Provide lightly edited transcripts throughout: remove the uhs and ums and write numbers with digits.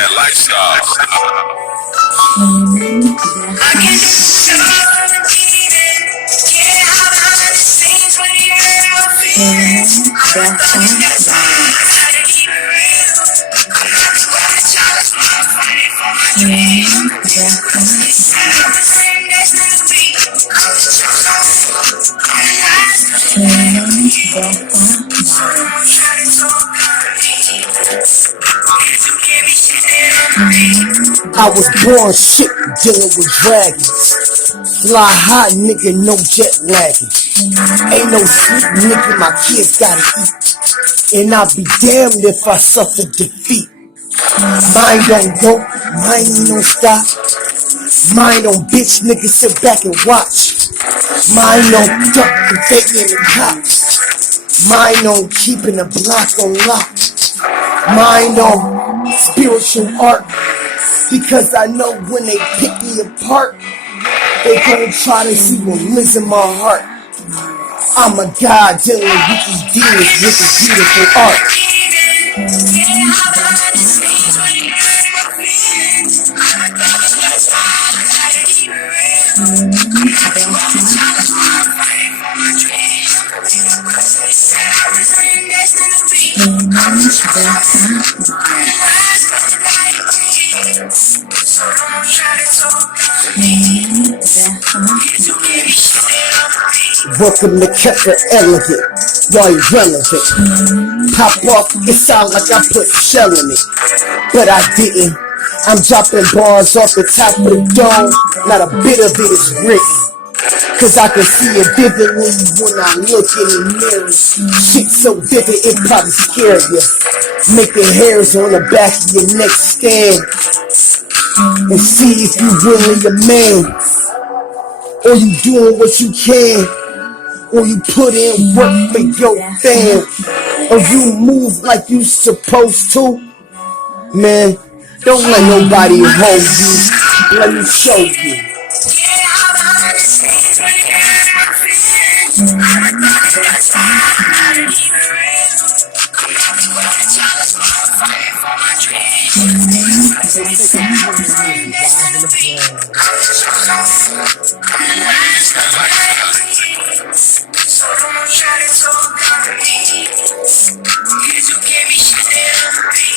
that lifestyle. I was born shit, dealing with dragons. Fly high, nigga, no jet lagging. Ain't no sleep, nigga, my kids gotta eat. And I'll be damned if I suffer defeat. Mine don't go, mine ain't don't stop. Mine don't bitch, nigga, sit back and watch. Mine don't duck evading the cops. Mine don't keeping the block on lock. Mine on spiritual art. Because I know when they pick me apart, they gon' try to see what lives in my heart. I'm a god dealing with these demons with this beautiful art. Welcome to Kepler Elegant, y'all irrelevant. Pop off, it sound like I put shell in it, but I didn't. I'm dropping bars off the top of the dome, not a bit of it is written. Cause I can see it vividly when I look in the mirror. Shit so vivid it probably scare you. Make the hairs on the back of your neck stand and see if you really a man, or you doing what you can, or you put in work for your fam, or you move like you supposed to. Man, don't let nobody hold you. Let me show you.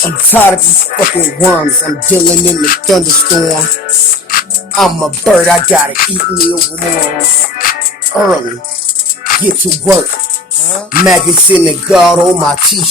I'm tired of these fucking worms. I'm dealing in the thunderstorm. I'm a bird, I gotta eat me a worm. Early, get to work. Maggots in the gut on my t-shirt.